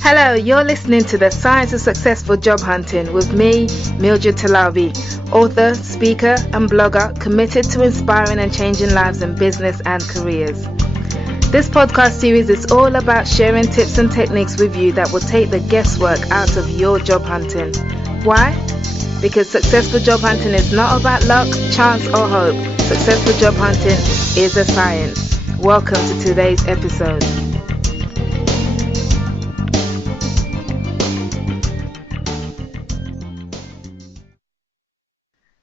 Hello, you're listening to The Science of Successful Job Hunting with me, Mildred Talabi, author, speaker, and blogger committed to inspiring and changing lives in business and careers. This podcast series is all about sharing tips and techniques with you that will take the guesswork out of your job hunting. Why? Because successful job hunting is not about luck, chance, or hope. Successful job hunting is a science. Welcome to today's episode.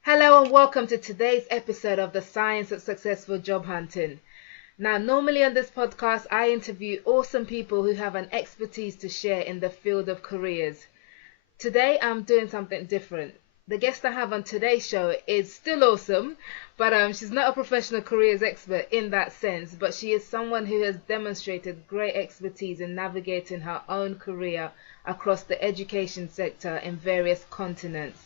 Hello and welcome to today's episode of The Science of Successful Job Hunting. Now, normally on this podcast, I interview awesome people who have an expertise to share in the field of careers. Today, I'm doing something different. The guest I have on today's show is still awesome, but she's not a professional careers expert in that sense, but she is someone who has demonstrated great expertise in navigating her own career across the education sector in various continents.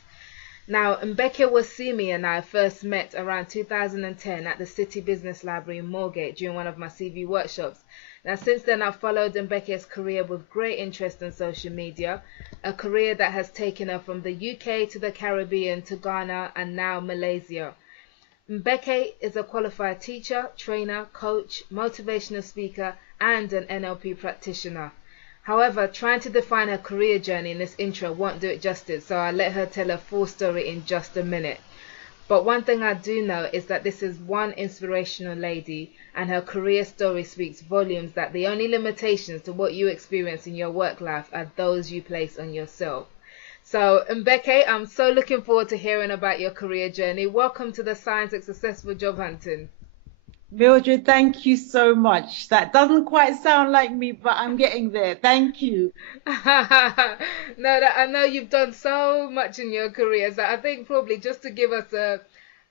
Now, Mbeke Waseme and I first met around 2010 at the City Business Library in Moorgate during one of my CV workshops. Now, since then, I've followed Mbeke's career with great interest in social media, a career that has taken her from the UK to the Caribbean to Ghana and now Malaysia. Mbeke is a qualified teacher, trainer, coach, motivational speaker, and an NLP practitioner. However, trying to define her career journey in this intro won't do it justice, so I'll let her tell her full story in just a minute. But one thing I do know is that this is one inspirational lady, and her career story speaks volumes that the only limitations to what you experience in your work life are those you place on yourself. So, Mbeke, I'm so looking forward to hearing about your career journey. Welcome to the Science of Successful Job Hunting. Mildred, thank you so much. That doesn't quite sound like me, but I'm getting there. Thank you. No, I know you've done so much in your career, so I think probably just to give us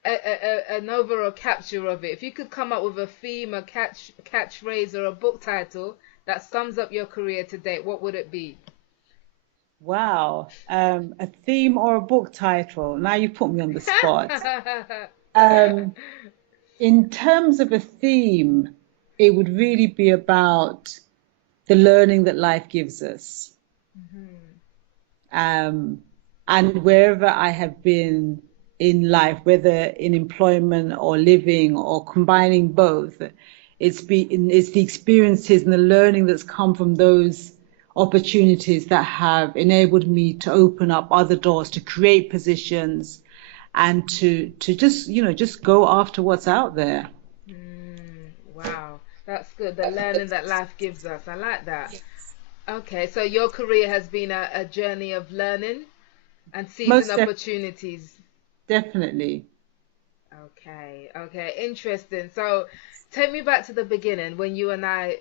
an overall capture of it, if you could come up with a theme, a catchphrase, or a book title that sums up your career to date, what would it be? Wow. A theme or a book title. Now you put me on the spot. Um, in terms of a theme, it would really be about the learning that life gives us. And wherever I have been in life, whether in employment or living or combining both, it's the experiences and the learning that's come from those opportunities that have enabled me to open up other doors, to create positions, and to just go after what's out there. Wow, that's good. The learning that life gives us. I like that. Okay, so your career has been a journey of learning and seizing Most opportunities. definitely. Okay, interesting. So take me back to the beginning when you and I,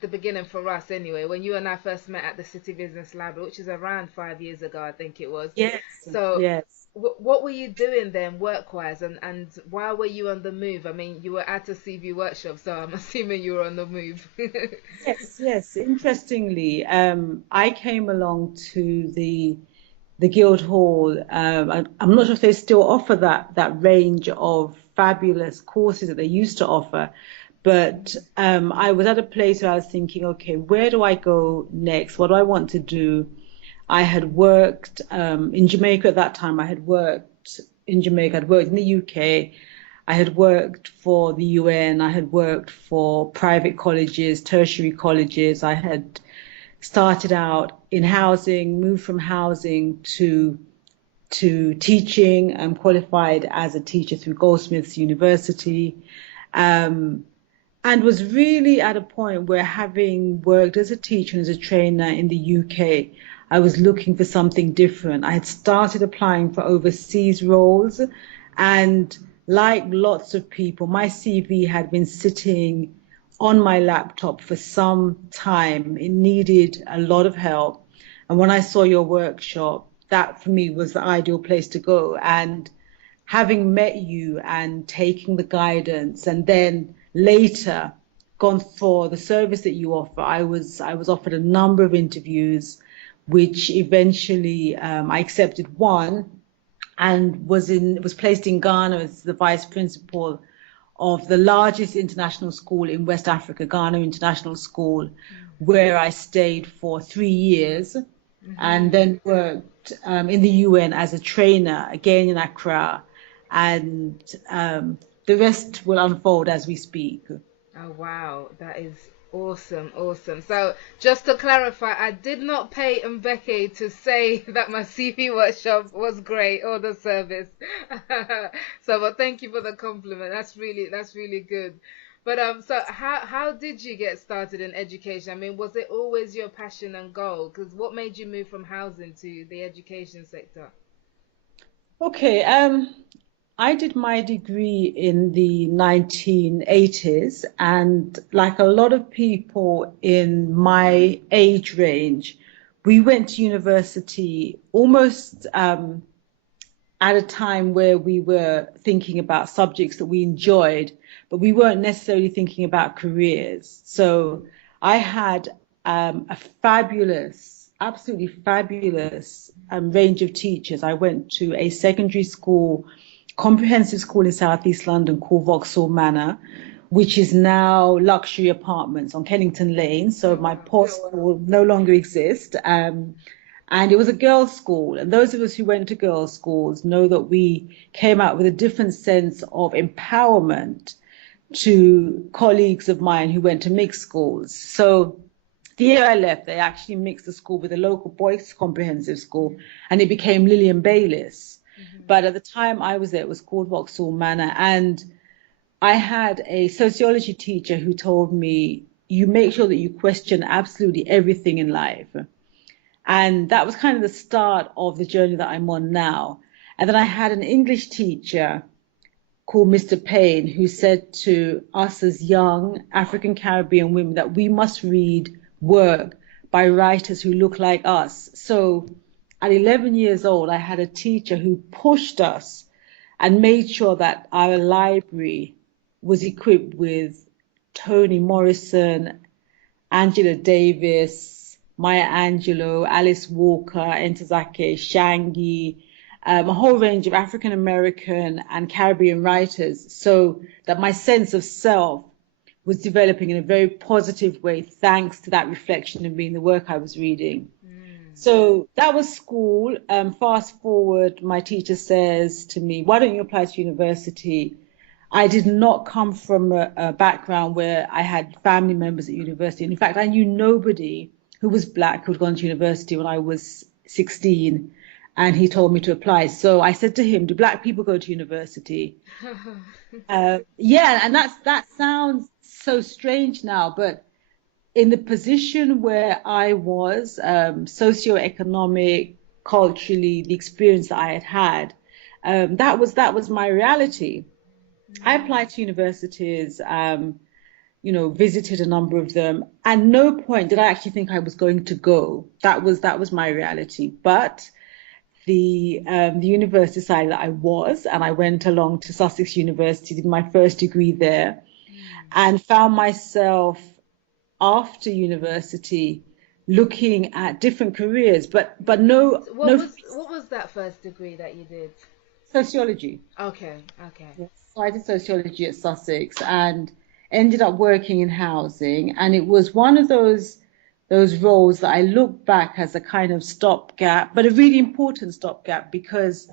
the beginning for us anyway, when you and I first met at the City Business Library, which is around 5 years ago, I think it was. Yes, So yes. what were you doing then work-wise, and why were you on the move? I mean, you were at a CV workshop, so I'm assuming you were on the move. Yes. Interestingly, I came along to the Guildhall. I'm not sure if they still offer that range of fabulous courses that they used to offer, but I was at a place where I was thinking, okay, where do I go next? What do I want to do? I had worked in Jamaica at that time. I had worked in Jamaica. I'd worked in the UK. I had worked for the UN. I had worked for private colleges, tertiary colleges. I had started out in housing, moved from housing to teaching. I'm qualified as a teacher through Goldsmiths University, and was really at a point where, having worked as a teacher and as a trainer in the UK, I was looking for something different. I had started applying for overseas roles, and like lots of people, my CV had been sitting on my laptop for some time. It needed a lot of help. And when I saw your workshop, that for me was the ideal place to go. And having met you and taking the guidance, and then later gone for the service that you offer, I was offered a number of interviews, which eventually I accepted one, and was placed in Ghana as the vice principal of the largest international school in West Africa, Ghana International School, where I stayed for 3 years and then worked in the UN as a trainer, again in Accra. And the rest will unfold as we speak. Oh wow, that is awesome, awesome. So just to clarify, I did not pay Mbeke to say that my CV workshop was great or the service. So, but thank you for the compliment. That's really good. But so how did you get started in education? I mean, was it always your passion and goal? Because what made you move from housing to the education sector? Okay, I did my degree in the 1980s, and like a lot of people in my age range, we went to university almost at a time where we were thinking about subjects that we enjoyed, but we weren't necessarily thinking about careers. So I had a fabulous, absolutely fabulous range of teachers. I went to a secondary school, comprehensive school in Southeast London called Vauxhall Manor, which is now luxury apartments on Kennington Lane. So my post school no longer exists. And it was a girls' school. And those of us who went to girls' schools know that we came out with a different sense of empowerment to colleagues of mine who went to mixed schools. So the year I left, they actually mixed the school with a local boys' comprehensive school, and it became Lillian Baylis. But at the time I was there, it was called Vauxhall Manor. And I had a sociology teacher who told me, you make sure that you question absolutely everything in life. And that was kind of the start of the journey that I'm on now. And then I had an English teacher called Mr. Payne, who said to us as young African Caribbean women that we must read work by writers who look like us. So at 11 years old, I had a teacher who pushed us and made sure that our library was equipped with Toni Morrison, Angela Davis, Maya Angelou, Alice Walker, Ntozake Shangi, a whole range of African American and Caribbean writers, so that my sense of self was developing in a very positive way thanks to that reflection and being the work I was reading. So that was school. Fast forward, my teacher says to me, why don't you apply to university? I did not come from a background where I had family members at university. And in fact, I knew nobody who was black who had gone to university when I was 16, and he told me to apply. So I said to him, do black people go to university? Yeah, and that sounds so strange now, but in the position where I was, socioeconomic, culturally, the experience that I had had, that was my reality. I applied to universities, visited a number of them. At no point did I actually think I was going to go. That was my reality. But the university decided that I was, and I went along to Sussex University, did my first degree there, and found myself after university looking at different careers, but no. What was that first degree that you did? Sociology. Okay. Yes. So I did sociology at Sussex and ended up working in housing, and it was one of those roles that I look back as a kind of stopgap, but a really important stopgap because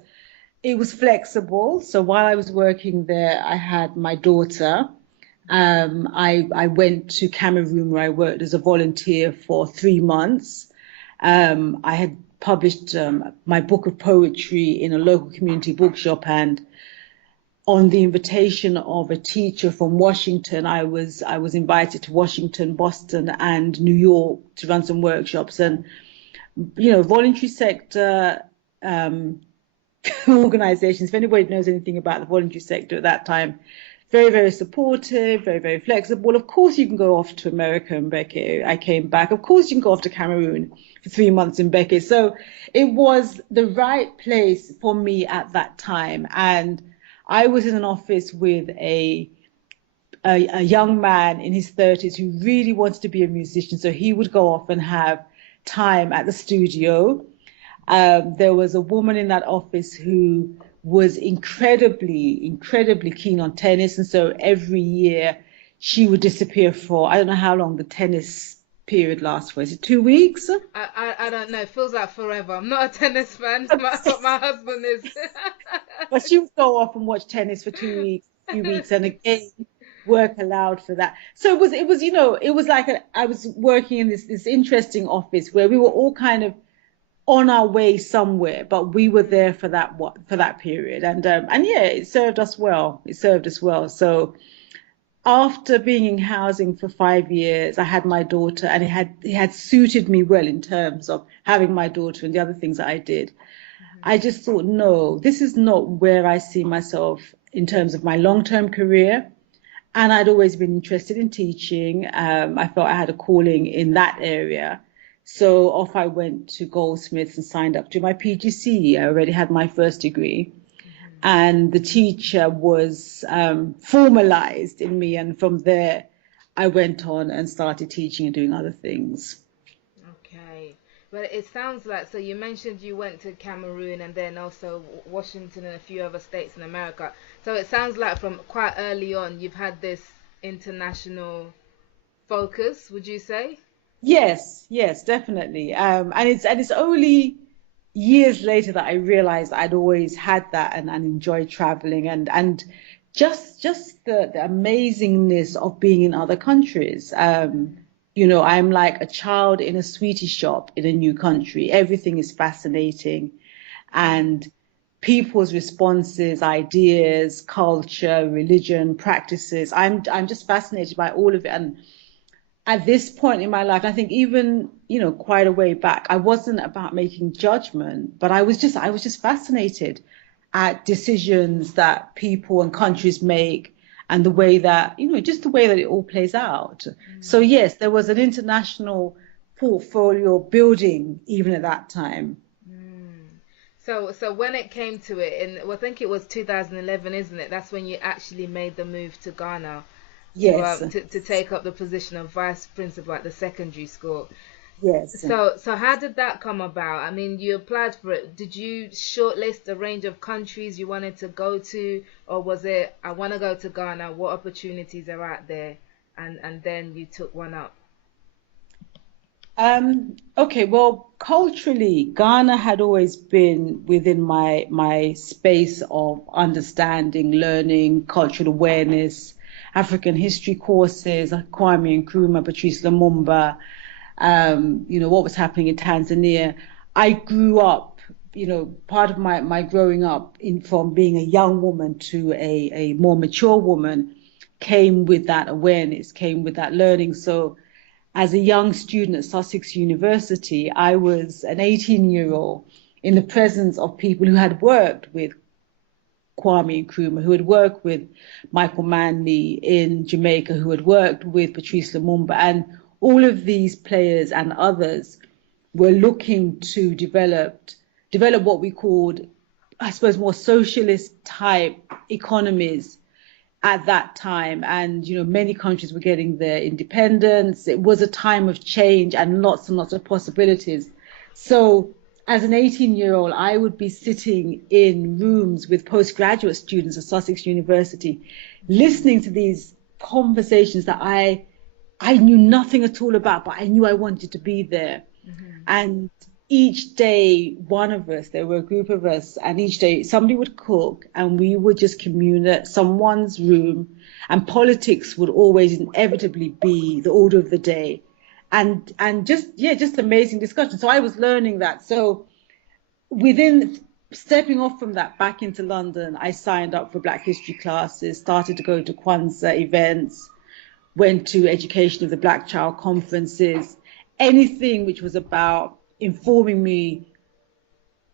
it was flexible. So while I was working there, I had my daughter. I went to Cameroon where I worked as a volunteer for 3 months. I had published my book of poetry in a local community bookshop, and on the invitation of a teacher from Washington, I was invited to Washington, Boston, and New York to run some workshops. And voluntary sector organizations, if anybody knows anything about the voluntary sector at that time, very, very supportive, very, very flexible. Of course, you can go off to America and Mbeke. I came back. Of course, you can go off to Cameroon for 3 months in Mbeke. So it was the right place for me at that time. And I was in an office with a young man in his 30s who really wanted to be a musician. So he would go off and have time at the studio. There was a woman in that office who was incredibly keen on tennis. And so every year she would disappear for, I don't know how long the tennis period last for? Is it 2 weeks? I don't know. It feels like forever. I'm not a tennis fan, but my husband is. But she would go off and watch tennis for 2 weeks, 3 weeks, and again, work allowed for that. So it was, it was like I was working in this interesting office where we were all kind of on our way somewhere, but we were there for that period, and yeah, it served us well. It served us well. So after being in housing for 5 years, I had my daughter, and it had suited me well in terms of having my daughter and the other things that I did. I just thought, no, this is not where I see myself in terms of my long-term career. And I'd always been interested in teaching. I felt I had a calling in that area. So off I went to Goldsmiths and signed up to my PGC. I already had my first degree. And the teacher was formalized in me. And from there, I went on and started teaching and doing other things. Okay. But it sounds like, so you mentioned you went to Cameroon and then also Washington and a few other states in America. So it sounds like from quite early on you've had this international focus, would you say? Yes, definitely. And it's only years later that I realized I'd always had that and enjoyed traveling and just the amazingness of being in other countries. I'm like a child in a sweetie shop in a new country. Everything is fascinating, and people's responses, ideas, culture, religion, practices. I'm just fascinated by all of it. And at this point in my life, I think even, quite a way back, I wasn't about making judgment, but I was just fascinated at decisions that people and countries make and the way that, just the way that it all plays out. So yes, there was an international portfolio building even at that time. Mm. So when it came to it, I think it was 2011, isn't it? That's when you actually made the move to Ghana to Yes, to take up the position of vice principal at the secondary school. yes. So how did that come about? I mean, you applied for it. Did you shortlist a range of countries you wanted to go to, or was it I want to go to Ghana? What opportunities are out there? And then you took one up. Okay, well, culturally, Ghana had always been within my space of understanding, learning, cultural awareness, African history courses, Kwame Nkrumah, Patrice Lumumba, what was happening in Tanzania. I grew up, part of my growing up from being a young woman to a more mature woman came with that awareness, came with that learning. So as a young student at Sussex University, I was an 18-year-old in the presence of people who had worked with Kwame Nkrumah, who had worked with Michael Manley in Jamaica, who had worked with Patrice Lumumba, and all of these players and others were looking to develop what we called, I suppose, more socialist type economies at that time. And many countries were getting their independence. It was a time of change and lots of possibilities. So as an 18-year-old, I would be sitting in rooms with postgraduate students at Sussex University, listening to these conversations that I knew nothing at all about, but I knew I wanted to be there. And each day, one of us, there were a group of us, and each day somebody would cook and we would just commune at someone's room, and politics would always inevitably be the order of the day. And just amazing discussion. So I was learning that. So within stepping off from that back into London, I signed up for Black History classes, started to go to Kwanzaa events, went to education of the Black Child conferences, anything which was about informing me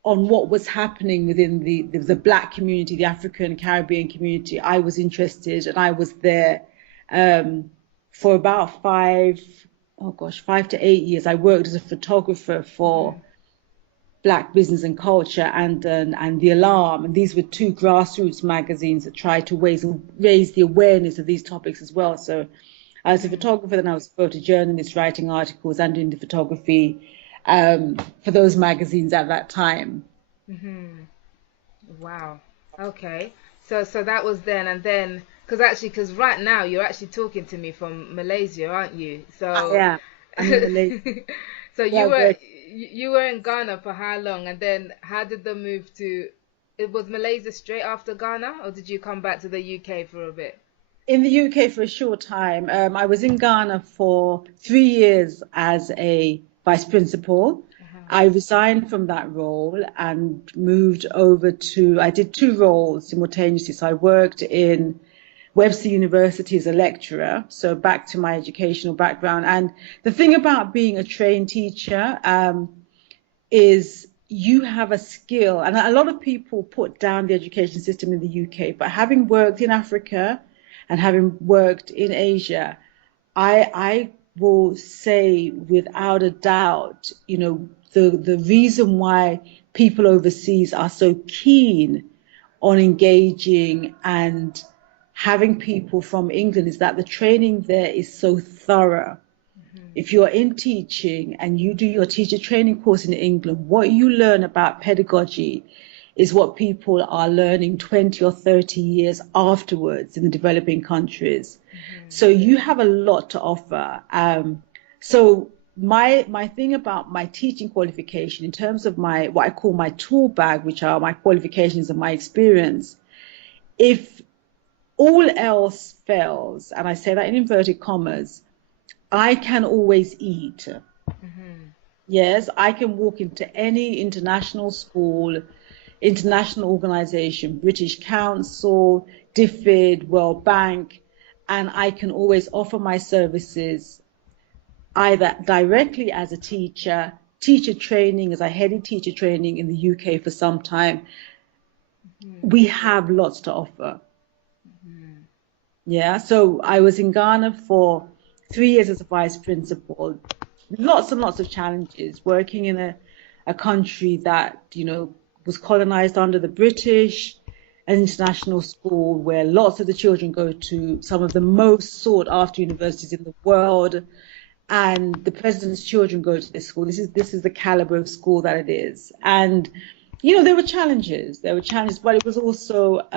on what was happening within the Black community, the African Caribbean community. I was interested, and I was there for about 5 to 8 years. I worked as a photographer for Black Business and Culture and The Alarm, and these were two grassroots magazines that tried to raise the awareness of these topics as well. So I was a photographer, then I was a photojournalist, writing articles and doing the photography for those magazines at that time. Hmm. Wow. Okay. So that was then, and then because right now you're actually talking to me from Malaysia, aren't you? So Yeah. I'm in Malaysia. So Yeah, but you were in Ghana for how long, and then how did the move to? It was Malaysia straight after Ghana, or did you come back to the UK for a bit? in the UK for a short time. I was in Ghana for 3 years as a vice principal. Uh-huh. I resigned from that role and moved over to, I did two roles simultaneously. So I worked in Webster University as a lecturer, so back to my educational background. And the thing about being a trained teacher is you have a skill, and a lot of people put down the education system in the UK, but having worked in Africa and having worked in Asia, I will say without a doubt, the reason why people overseas are so keen on engaging and having people from England is that the training there is so thorough. If you're in teaching and you do your teacher training course in England, what you learn about pedagogy is what people are learning 20 or 30 years afterwards in the developing countries. So you have a lot to offer. So my thing about my teaching qualification in terms of my what I call my tool bag, which are my qualifications and my experience, if all else fails, and I say that in inverted commas, I can always eat. Yes, I can walk into any international school, international organization, British Council, DFID, World Bank, and I can always offer my services either directly as a teacher, teacher training, as I headed teacher training in the UK for some time. We have lots to offer. Yeah, so I was in Ghana for 3 years as a vice principal. Lots and lots of challenges, working in a country that, was colonized under the British, an international school where lots of the children go to some of the most sought after universities in the world, and the president's children go to this school. This is the caliber of school that it is. And, there were challenges, but it was also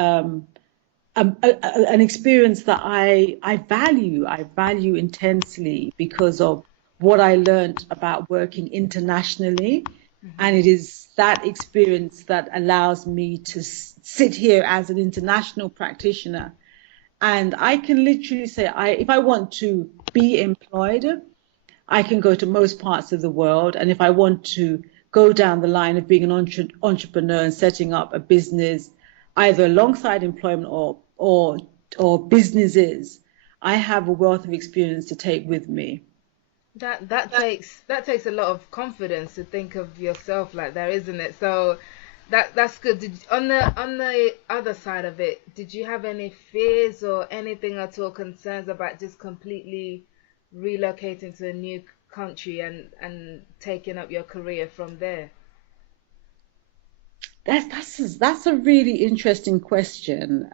an experience that I value intensely because of what I learned about working internationally. And it is that experience that allows me to sit here as an international practitioner. And I can literally say, if I want to be employed, I can go to most parts of the world. And if I want to go down the line of being an entrepreneur and setting up a business, either alongside employment or businesses, I have a wealth of experience to take with me. That takes a lot of confidence to think of yourself like that, isn't it? So that's good. On the other side of it, did you have any fears or anything at all, concerns about just completely relocating to a new country and taking up your career from there? That's a really interesting question.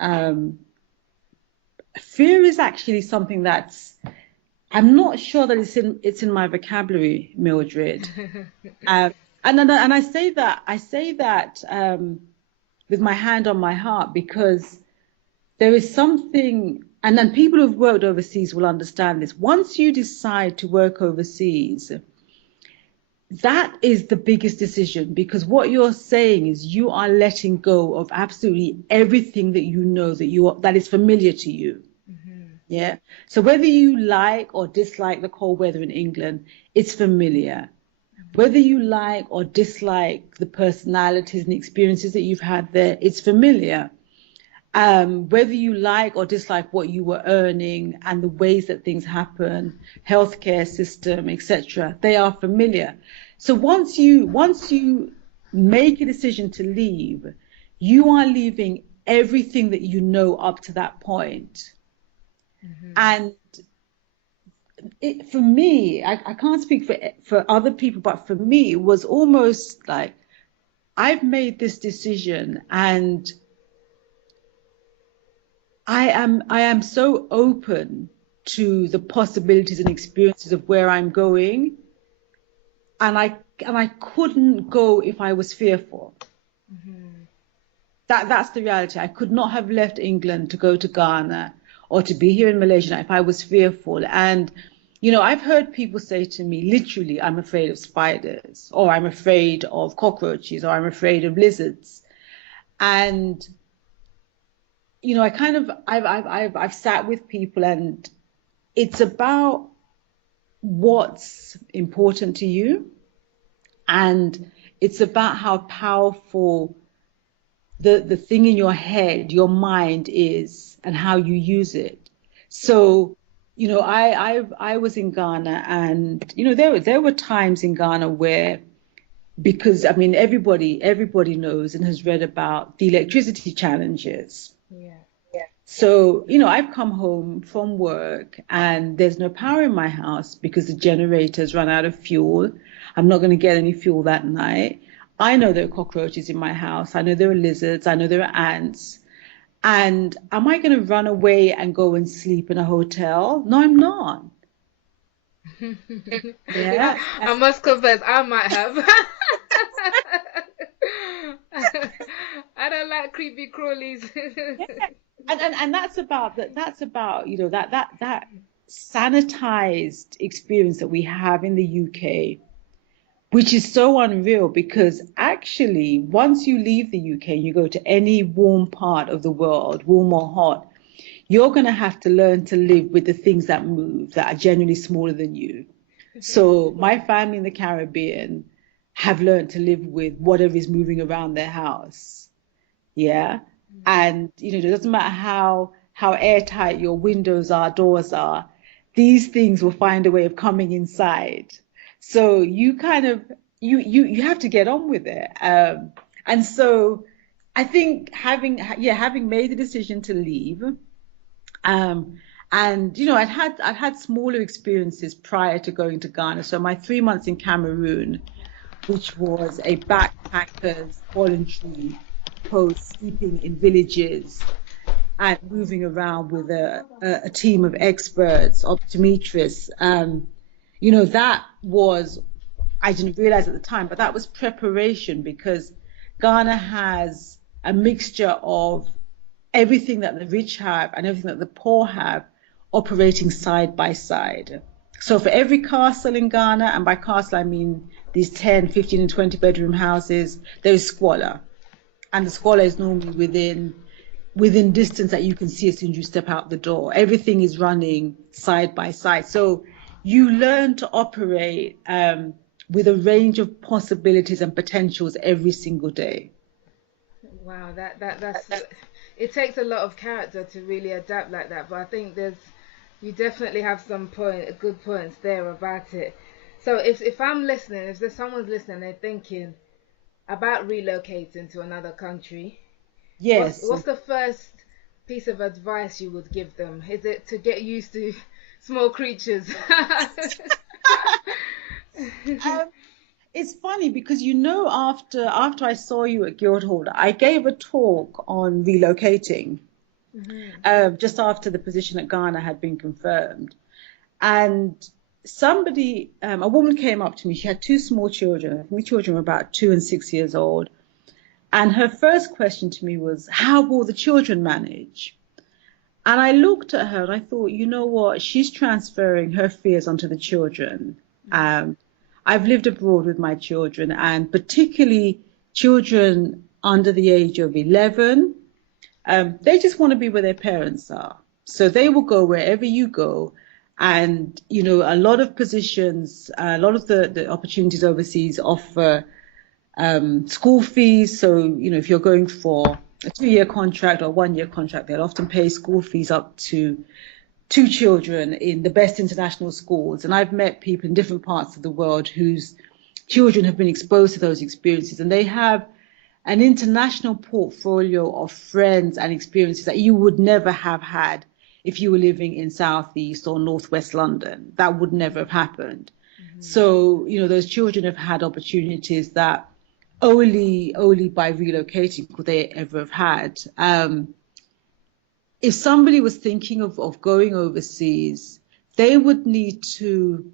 Fear is actually something I'm not sure that it's in my vocabulary, Mildred. And I say that with my hand on my heart, because there is something, and then people who've worked overseas will understand this. Once you decide to work overseas, that is the biggest decision, because what you're saying is you are letting go of absolutely everything that you know that is familiar to you. Yeah. So whether you like or dislike the cold weather in England, it's familiar. Whether you like or dislike the personalities and experiences that you've had there, it's familiar. Whether you like or dislike what you were earning and the ways that things happen, healthcare system, etc., they are familiar. So once you make a decision to leave, you are leaving everything that you know up to that point. And for me, I can't speak for other people, but for me, it was almost like I've made this decision, and I am so open to the possibilities and experiences of where I'm going, and I couldn't go if I was fearful. That's the reality. I could not have left England to go to Ghana or to be here in Malaysia if I was fearful. And I've heard people say to me, literally, I'm afraid of spiders, or I'm afraid of cockroaches, or I'm afraid of lizards. And, I've sat with people, and it's about what's important to you. And it's about how powerful the thing in your head, your mind is, and how you use it. So, I was in Ghana, and there were times in Ghana where, because I mean everybody knows and has read about the electricity challenges. Yeah. So, I've come home from work and there's no power in my house because the generator's run out of fuel. I'm not going to get any fuel that night. I know there are cockroaches in my house. I know there are lizards. I know there are ants. And am I going to run away and go and sleep in a hotel? No, I'm not. Yeah. I must confess, I might have. I don't like creepy crawlies. Yeah. And that's about that sanitized experience that we have in the UK, which is so unreal, because actually once you leave the UK and you go to any warm part of the world, warm or hot, you're going to have to learn to live with the things that move, that are generally smaller than you. So my family in the Caribbean have learned to live with whatever is moving around their house. Yeah. And, it doesn't matter how airtight your windows are, doors are, these things will find a way of coming inside. So you kind of, you have to get on with it. And so I think having made the decision to leave, and, I'd had smaller experiences prior to going to Ghana. So my 3 months in Cameroon, which was a backpackers voluntary post, sleeping in villages and moving around with a team of experts, optometrists. That was, I didn't realize at the time, but that was preparation, because Ghana has a mixture of everything that the rich have and everything that the poor have operating side by side. So for every castle in Ghana, and by castle I mean these 10, 15 and 20 bedroom houses, there is squalor. And the squalor is normally within distance that you can see as soon as you step out the door. Everything is running side by side. So you learn to operate with a range of possibilities and potentials every single day. Wow, that's it takes a lot of character to really adapt like that. But I think you definitely have some good points there about it. So if I'm listening, if there's someone's listening, they're thinking about relocating to another country, Yes. what's the first piece of advice you would give them? Is it to get used to small creatures? It's funny because after I saw you at Guildhall, I gave a talk on relocating just after the position at Ghana had been confirmed, and a woman came up to me. She had two small children. My children were about 2 and 6 years old. And her first question to me was, how will the children manage? And I looked at her and I thought, you know what? She's transferring her fears onto the children. I've lived abroad with my children, and particularly children under the age of 11. They just want to be where their parents are. So they will go wherever you go. And, a lot of positions, a lot of the opportunities overseas offer school fees. So, if you're going for a 2-year contract or 1-year contract, they'll often pay school fees up to 2 children in the best international schools. And I've met people in different parts of the world whose children have been exposed to those experiences, and they have an international portfolio of friends and experiences that you would never have had if you were living in Southeast or Northwest London. That would never have happened. So, those children have had opportunities that only by relocating could they ever have had. If somebody was thinking of going overseas, they would need to,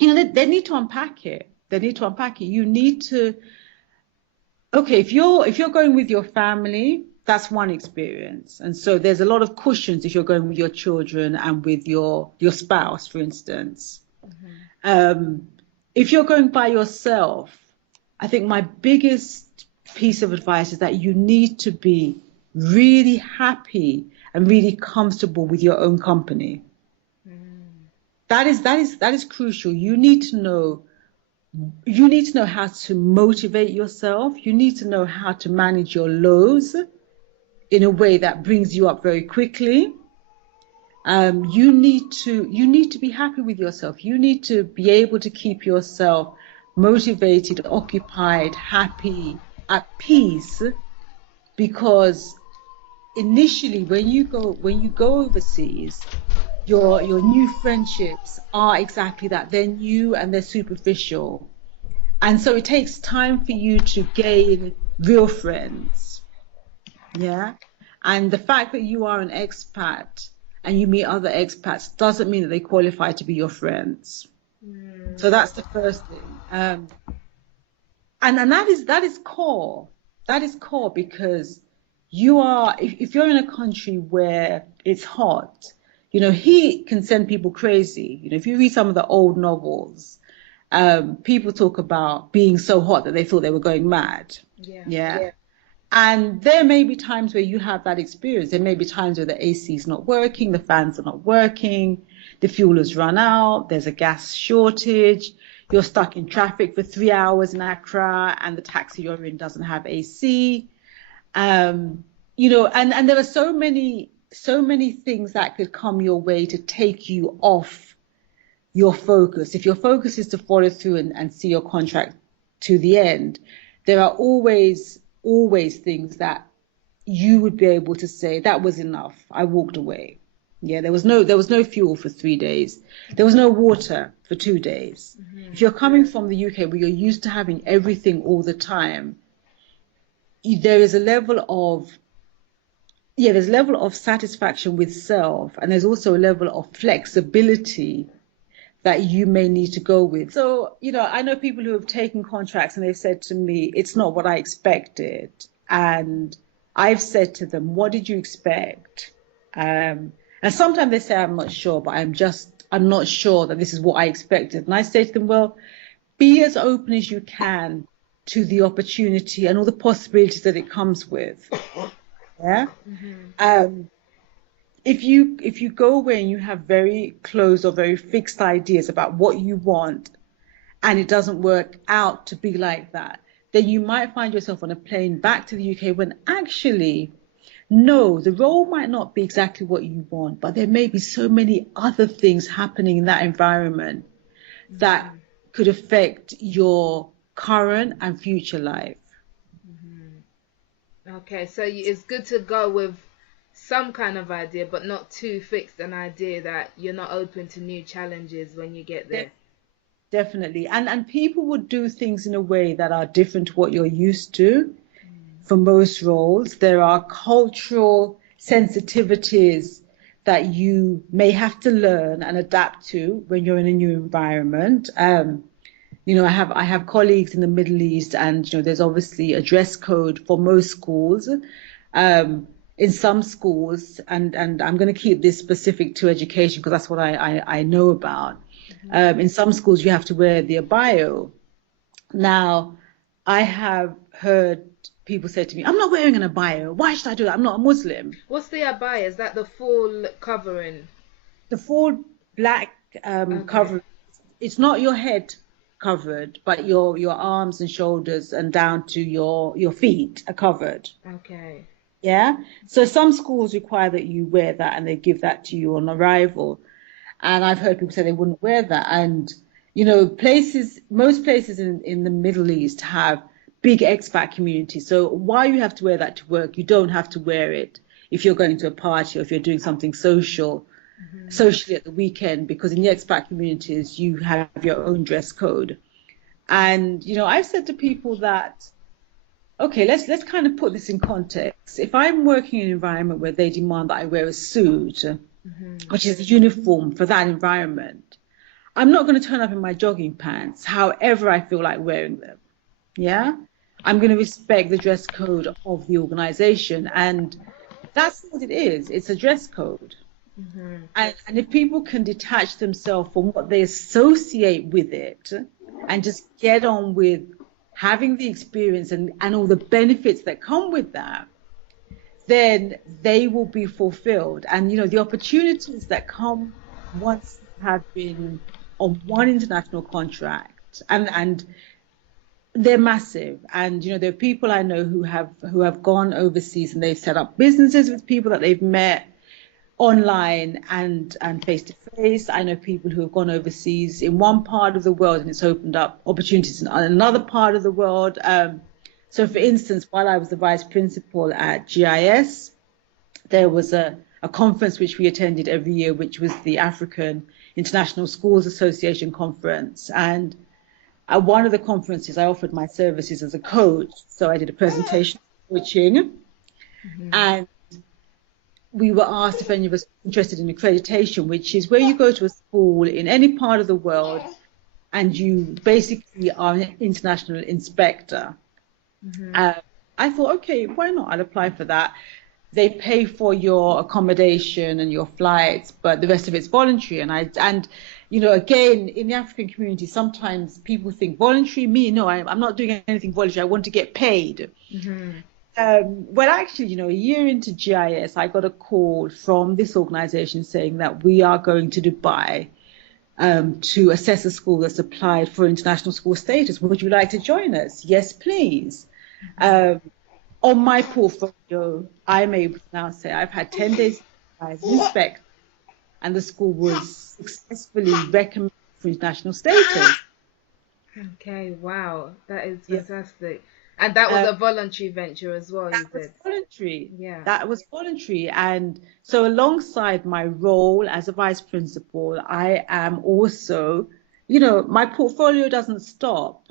they need to unpack it. They need to unpack it. You need to, okay, if you're going with your family, That's one experience. And so there's a lot of cushions if you're going with your children and with your spouse, for instance. If you're going by yourself, I think my biggest piece of advice is that you need to be really happy and really comfortable with your own company. That is crucial. You need to know how to motivate yourself. You need to know how to manage your lows in a way that brings you up very quickly. You need to be happy with yourself. You need to be able to keep yourself motivated, occupied, happy, at peace, because initially when you go overseas, your new friendships are exactly that. They're new and they're superficial. And so it takes time for you to gain real friends. Yeah. And the fact that you are an expat and you meet other expats doesn't mean that they qualify to be your friends. So that's the first thing. And that is core. That is core, because if you're in a country where it's hot, heat can send people crazy. If you read some of the old novels, people talk about being so hot that they thought they were going mad. Yeah. And there may be times where you have that experience. There may be times where the AC is not working, the fans are not working, the fuel has run out, there's a gas shortage, you're stuck in traffic for 3 hours in Accra, and the taxi you're in doesn't have AC. And there are so many things that could come your way to take you off your focus. If your focus is to follow through and see your contract to the end, there are always things that you would be able to say, that was enough, I walked away. Yeah, there was no fuel for 3 days. There was no water for 2 days. If you're coming from the UK where you're used to having everything all the time, there is a level of satisfaction with self, and there's also a level of flexibility that you may need to go with. So, I know people who have taken contracts and they've said to me, it's not what I expected. And I've said to them, what did you expect? And sometimes they say, I'm not sure, but I'm not sure that this is what I expected. And I say to them, well, be as open as you can to the opportunity and all the possibilities that it comes with. Yeah. If you go away and you have very closed or very fixed ideas about what you want, and it doesn't work out to be like that, then you might find yourself on a plane back to the UK when actually, no, the role might not be exactly what you want, but there may be so many other things happening in that environment that could affect your current and future life. Okay, so it's good to go with some kind of idea, but not too fixed an idea that you're not open to new challenges when you get there. Definitely. And people would do things in a way that are different to what you're used to. For most roles, there are cultural sensitivities that you may have to learn and adapt to when you're in a new environment. I have colleagues in the Middle East, and there's obviously a dress code for most schools. In some schools, and I'm going to keep this specific to education because that's what I know about. In some schools, you have to wear the abaya. Now, I have heard people say to me, I'm not wearing an abaya. Why should I do that? I'm not a Muslim. What's the abaya? Is that the full covering? The full black covering. It's not your head covered, but your arms and shoulders and down to your feet are covered. Okay. Yeah. So some schools require that you wear that, and they give that to you on arrival. And I've heard people say they wouldn't wear that. And, most places in the Middle East have big expat communities. So why you have to wear that to work, you don't have to wear it if you're going to a party or if you're doing something socially at the weekend, because in the expat communities, you have your own dress code. And, I've said to people that, okay, let's kind of put this in context. If I'm working in an environment where they demand that I wear a suit, which is a uniform for that environment, I'm not going to turn up in my jogging pants, however I feel like wearing them. Yeah. I'm going to respect the dress code of the organization. And that's what it is. It's a dress code. Mm-hmm. And if people can detach themselves from what they associate with it and just get on with having the experience and all the benefits that come with that, then they will be fulfilled. And, the opportunities that come once you have been on one international contract, and they're massive. And, there are people I know who have gone overseas and they've set up businesses with people that they've met online and face to face. I know people who have gone overseas in one part of the world and it's opened up opportunities in another part of the world. So, for instance, while I was the vice principal at GIS, there was a conference which we attended every year, which was the African International Schools Association conference. And at one of the conferences, I offered my services as a coach. So I did a presentation coaching, and we were asked if any of us were interested in accreditation, which is where you go to a school in any part of the world and you basically are an international inspector. I thought, okay, why not? I'll apply for that. They pay for your accommodation and your flights, but the rest of it's voluntary. And again, in the African community, sometimes people think voluntary. I'm not doing anything voluntary. I want to get paid. Well, actually, a year into GIS, I got a call from this organization saying that we are going to Dubai to assess a school that's applied for international school status. Would you like to join us? Yes, please. On my portfolio, I'm able to now say I've had 10 days as inspect, and the school was successfully recommended for international status. Okay, wow, that is fantastic. And that was a voluntary venture as well, you said? Voluntary. Yeah. That was voluntary. And so alongside my role as a vice principal, I am also, my portfolio doesn't stop.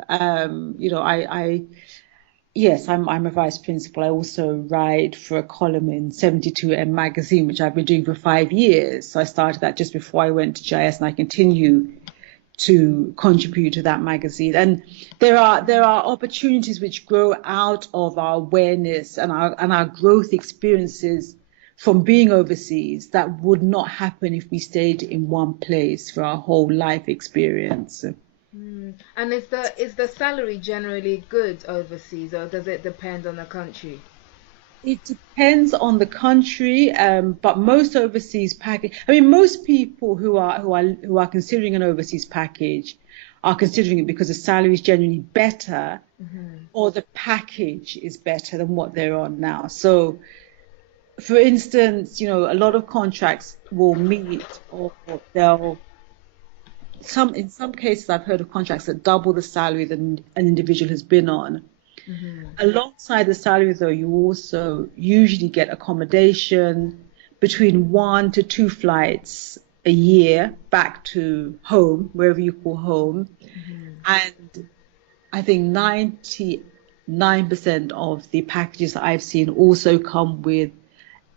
Yes, I'm a vice principal. I also write for a column in 72M magazine, which I've been doing for 5 years. So I started that just before I went to GIS, and I continue to contribute to that magazine. And there are opportunities which grow out of our awareness and our growth experiences from being overseas that would not happen if we stayed in one place for our whole life experience. And is the salary generally good overseas, or does it depend on the country? It depends on the country, but most overseas package. Most people who are considering an overseas package are considering it because the salary is generally better, or the package is better than what they're on now. So, for instance, a lot of contracts will meet, or in some cases I've heard of contracts that double the salary that an individual has been on. Alongside the salary, though, you also usually get accommodation, between 1 to 2 flights a year back to home, wherever you call home. And I think 99% of the packages that I've seen also come with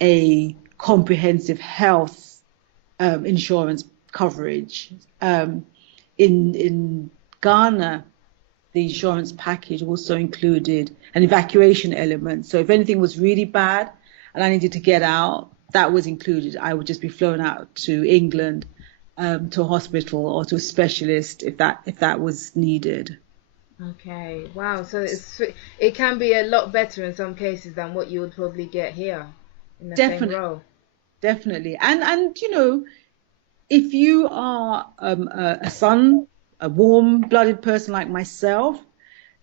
a comprehensive health insurance coverage. In Ghana, the insurance package also included an evacuation element. So if anything was really bad and I needed to get out, that was included. I would just be flown out to England, to a hospital or to a specialist if that was needed. Okay, wow. So it can be a lot better in some cases than what you would probably get here in the same role. Definitely. And if you are a warm-blooded person like myself,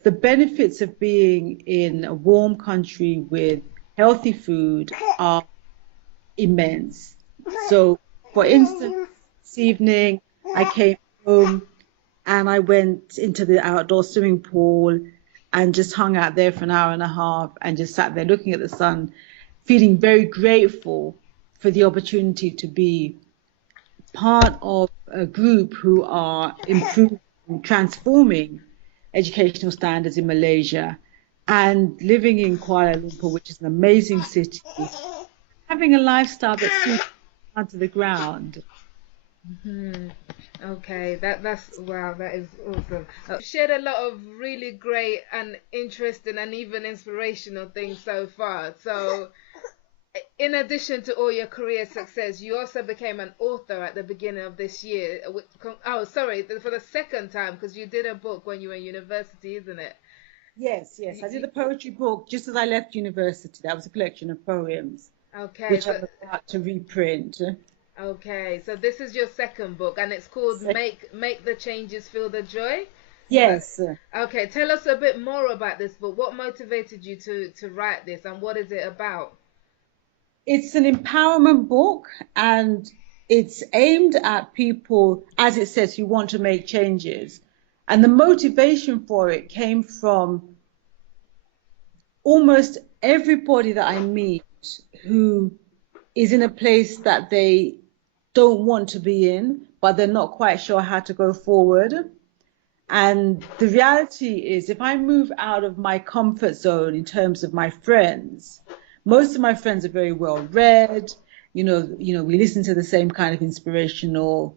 the benefits of being in a warm country with healthy food are immense. So, for instance, this evening I came home and I went into the outdoor swimming pool and just hung out there for an hour and a half and just sat there looking at the sun, feeling very grateful for the opportunity to be part of a group who are improving, transforming educational standards in Malaysia, and living in Kuala Lumpur, which is an amazing city, having a lifestyle that suits down to the ground. Okay, that's wow, that is awesome. Shared a lot of really great and interesting and even inspirational things so far. So, in addition to all your career success, you also became an author at the beginning of this year. Oh, sorry, for the second time, because you did a book when you were in university, isn't it? Yes, yes. I did a poetry book just as I left university. That was a collection of poems, Okay, which so I'm about to reprint. okay, so this is your second book, and it's called So, Make the Changes, Feel the Joy. Is that yes. okay? Tell us a bit more about this book. What motivated you to write this, and what is it about? It's an empowerment book and it's aimed at people, as it says, who want to make changes. And the motivation for it came from almost everybody that I meet who is in a place that they don't want to be in, but they're not quite sure how to go forward. And the reality is, if I move out of my comfort zone in terms of my friends, most of my friends are very well read. We listen to the same kind of inspirational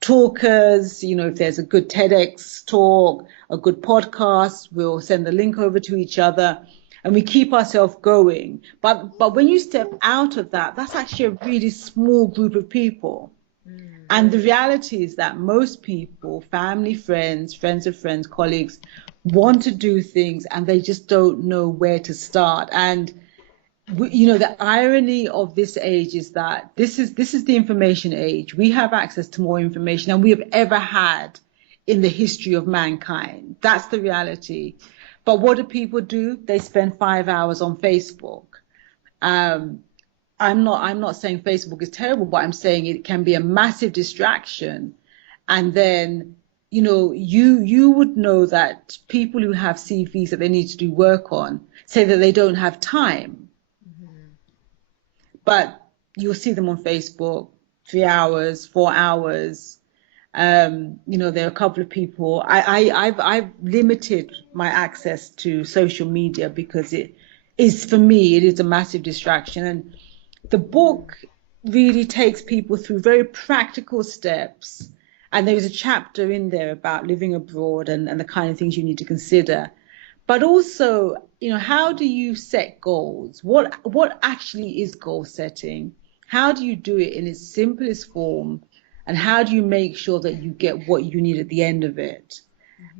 talkers. If there's a good TEDx talk, a good podcast, we'll send the link over to each other and we keep ourselves going. But when you step out of that, that's actually a really small group of people. And the reality is that most people, family, friends, friends of friends, colleagues, want to do things and they just don't know where to start. And the irony of this age is that this is the information age. We have access to more information than we have ever had in the history of mankind. That's the reality. But what do people do? They spend 5 hours on Facebook. Um, I'm not saying Facebook is terrible, but I'm saying it can be a massive distraction. And then, you would know that people who have CVs that they need to do work on say that they don't have time. But you'll see them on Facebook, 3 hours, 4 hours. There are a couple of people. I've limited my access to social media because for me, it is a massive distraction. And the book really takes people through very practical steps. And there is a chapter in there about living abroad and the kind of things you need to consider. But also, how do you set goals? What actually is goal setting? How do you do it in its simplest form? And how do you make sure that you get what you need at the end of it?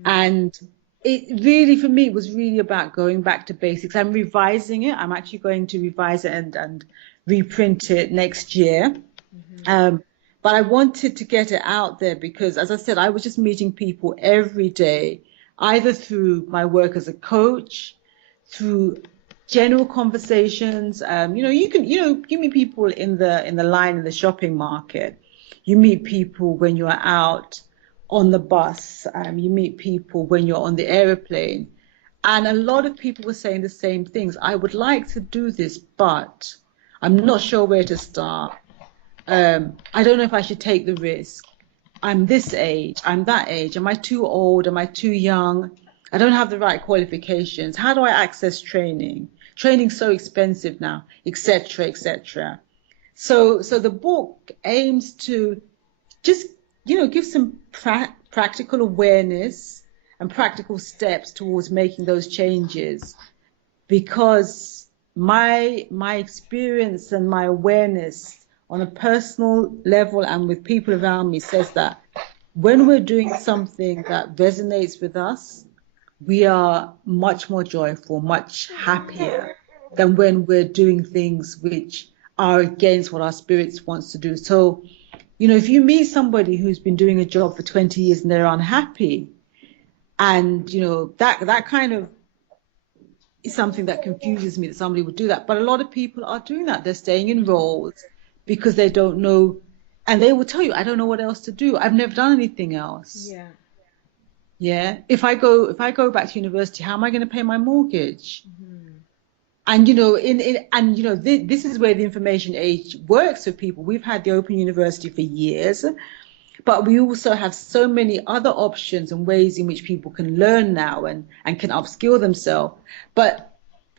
And it really, for me, was really about going back to basics. I'm revising it. I'm actually going to revise it and reprint it next year. But I wanted to get it out there because, as I said, I was just meeting people every day, either through my work as a coach, through general conversations. You meet people in the line in the shopping market. You meet people when you are out on the bus. You meet people when you're on the airplane. And a lot of people were saying the same things. I would like to do this, but I'm not sure where to start. I don't know if I should take the risk. I'm this age, I'm that age. Am I too old? Am I too young? I don't have the right qualifications. How do I access training? Training's so expensive now, etc., etc. So the book aims to just, give some practical awareness and practical steps towards making those changes, because my experience and my awareness on a personal level and with people around me says that when we're doing something that resonates with us, we are much more joyful, much happier than when we're doing things which are against what our spirits wants to do. So, if you meet somebody who's been doing a job for 20 years and they're unhappy, and, that kind of is something that confuses me, that somebody would do that. But a lot of people are doing that. They're staying in roles because they don't know, and they will tell you, I don't know what else to do. I've never done anything else. Yeah. Yeah. If I go back to university, how am I going to pay my mortgage? And this is where the information age works for people. We've had the Open University for years, but we also have so many other options and ways in which people can learn now and can upskill themselves. But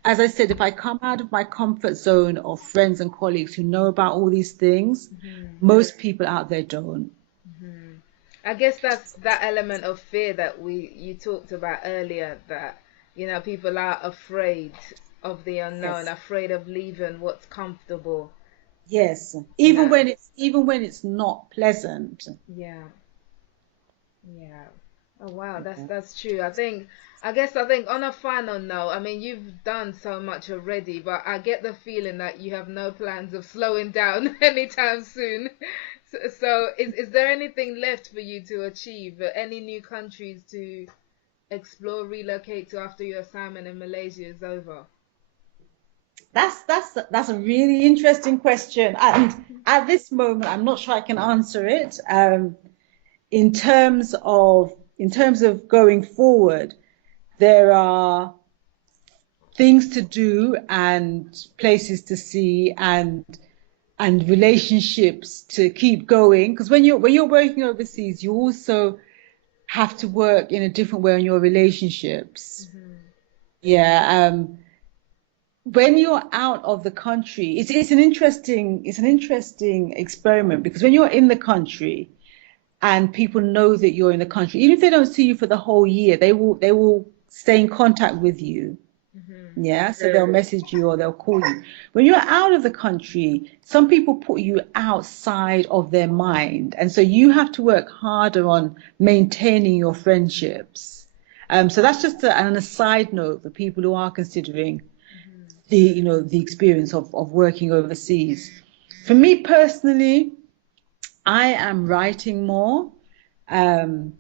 as I said, if I come out of my comfort zone of friends and colleagues who know about all these things, most people out there don't. I guess that's that element of fear that you talked about earlier, that people are afraid of the unknown, Yes. afraid of leaving what's comfortable. Yes. Yeah, Even when it's not pleasant. yeah, yeah. Oh wow, that's Yeah. that's true. I guess on a final note, I mean you've done so much already, but I get the feeling that you have no plans of slowing down anytime soon. So is there anything left for you to achieve? Any new countries to explore, relocate to after your assignment in Malaysia is over? That's a really interesting question, and at this moment, I'm not sure I can answer it. In terms of going forward, there are things to do and places to see and relationships to keep going. Because when you're working overseas, you also have to work in a different way on your relationships. Hmm. Yeah. When you're out of the country, it's an interesting experiment because when you're in the country and people know that you're in the country, even if they don't see you for the whole year, they will stay in contact with you. Hmm. Yeah, so they'll message you or they'll call you. When you're out of the country, some people put you outside of their mind, and so you have to work harder on maintaining your friendships. So that's just an aside note for people who are considering the experience of working overseas. For me personally, I am writing more. Um,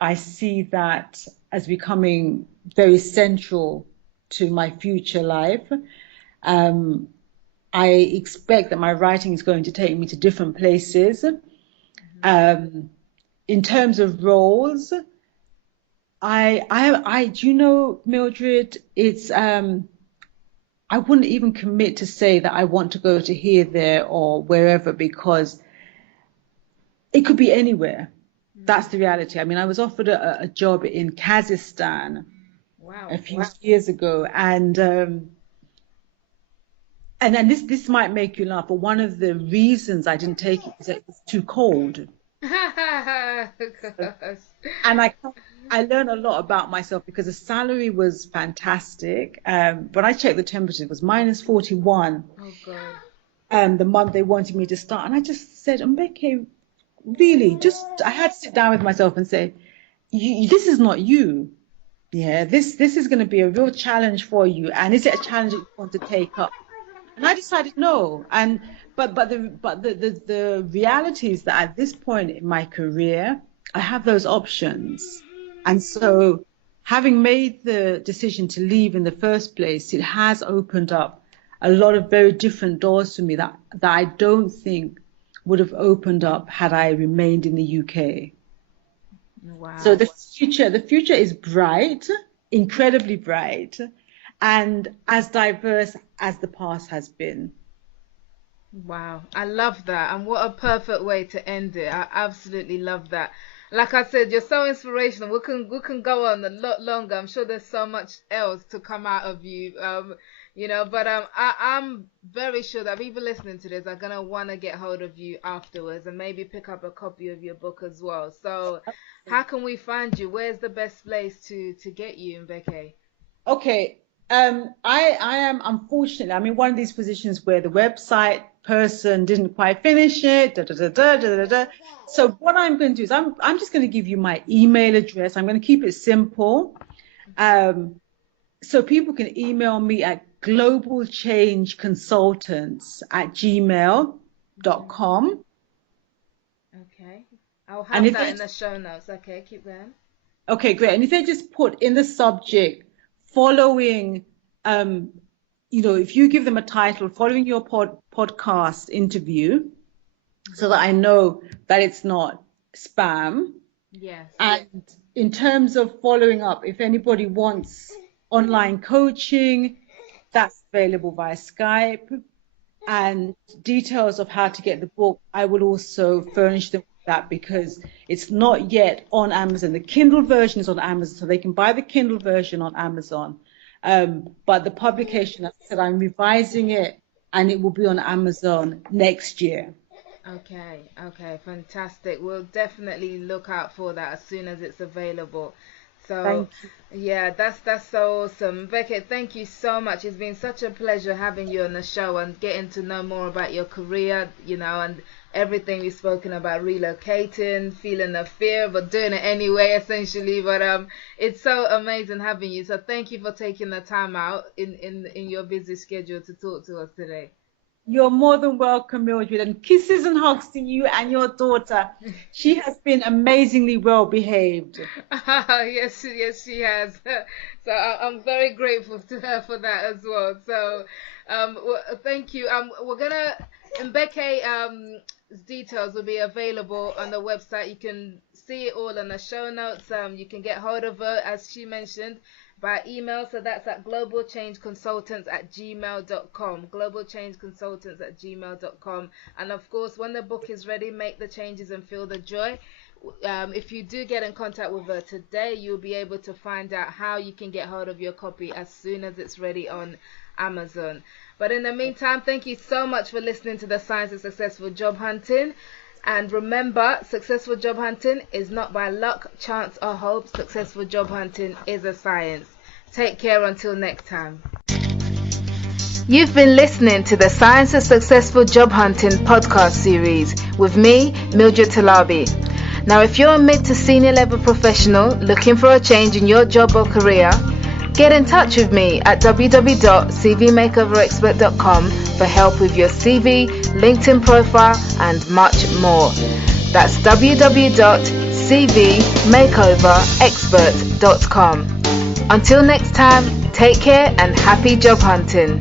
I see that as becoming very central to my future life. Um, I expect that my writing is going to take me to different places. Um, in terms of roles, do you know, Mildred, I wouldn't even commit to say that I want to go to here, there, or wherever because it could be anywhere. That's the reality. I mean, I was offered a job in Kazakhstan a Wow. few years ago, and then this might make you laugh, but one of the reasons I didn't take it is that it was too cold. Gosh. And I learned a lot about myself because the salary was fantastic. When I checked the temperature, it was minus 41 Oh God. the month they wanted me to start. And I just said, Mbeke, really, I had to sit down with myself and say, this is not you. Yeah, this is going to be a real challenge for you. And is it a challenge that you want to take up? And I decided no. And but the reality is that at this point in my career, I have those options. And so having made the decision to leave in the first place, it has opened up a lot of very different doors for me that I don't think would have opened up had I remained in the UK. So Wow. the future is bright, incredibly bright, and as diverse as the past has been. Wow, I love that. And what a perfect way to end it. I absolutely love that. Like I said, you're so inspirational. We can go on a lot longer. I'm sure there's so much else to come out of you. But I'm very sure that people listening to this are gonna wanna get hold of you afterwards and maybe pick up a copy of your book as well. So how can we find you? Where's the best place to get you, Mbeke? Okay. I am unfortunately, I'm in one of these positions where the website person didn't quite finish it. Da, da, da, da, da, da, da. So what I'm going to do is I'm just going to give you my email address. I'm going to keep it simple. Um, so people can email me at globalchangeconsultants@gmail.com. Okay. I'll And have if that they in the show notes. Okay, keep going. Okay, great. And if they just put in the subject following, um, if you give them a title, following your podcast interview, so that I know that it's not spam. Yes. And in terms of following up, if anybody wants online coaching, that's available via Skype. And details of how to get the book, I will also furnish them with that because it's not yet on Amazon. The Kindle version is on Amazon, so they can buy the Kindle version on Amazon. But the publication, as I said, I'm revising it and it will be on Amazon next year. Okay, fantastic. We'll definitely look out for that as soon as it's available. So, Thank you. yeah, that's so awesome. Mbeke, thank you so much. It's been such a pleasure having you on the show and getting to know more about your career, and everything we've spoken about, relocating, feeling the fear, but doing it anyway, essentially. But it's so amazing having you. So thank you for taking the time out in your busy schedule to talk to us today. You're more than welcome, Mildred, and kisses and hugs to you and your daughter. She has been amazingly well behaved. Yes, yes, she has. So I'm very grateful to her for that as well. So, thank you. We're gonna Mbeke details will be available on the website. You can see it all in the show notes. You can get hold of her, as she mentioned, by email. So that's at globalchangeconsultants@gmail.com. Globalchangeconsultants@gmail.com. And of course, when the book is ready, make the changes and feel the joy. If you do get in contact with her today, you'll be able to find out how you can get hold of your copy as soon as it's ready on Amazon. But in the meantime, thank you so much for listening to the Science of Successful Job Hunting. And remember, successful job hunting is not by luck, chance, or hope. Successful job hunting is a science. Take care until next time. You've been listening to the Science of Successful Job Hunting podcast series with me, Mildred Talabi. Now, if you're a mid to senior level professional looking for a change in your job or career, get in touch with me at www.cvmakeoverexpert.com for help with your CV, LinkedIn profile, and much more. That's www.cvmakeoverexpert.com. Until next time, take care and happy job hunting.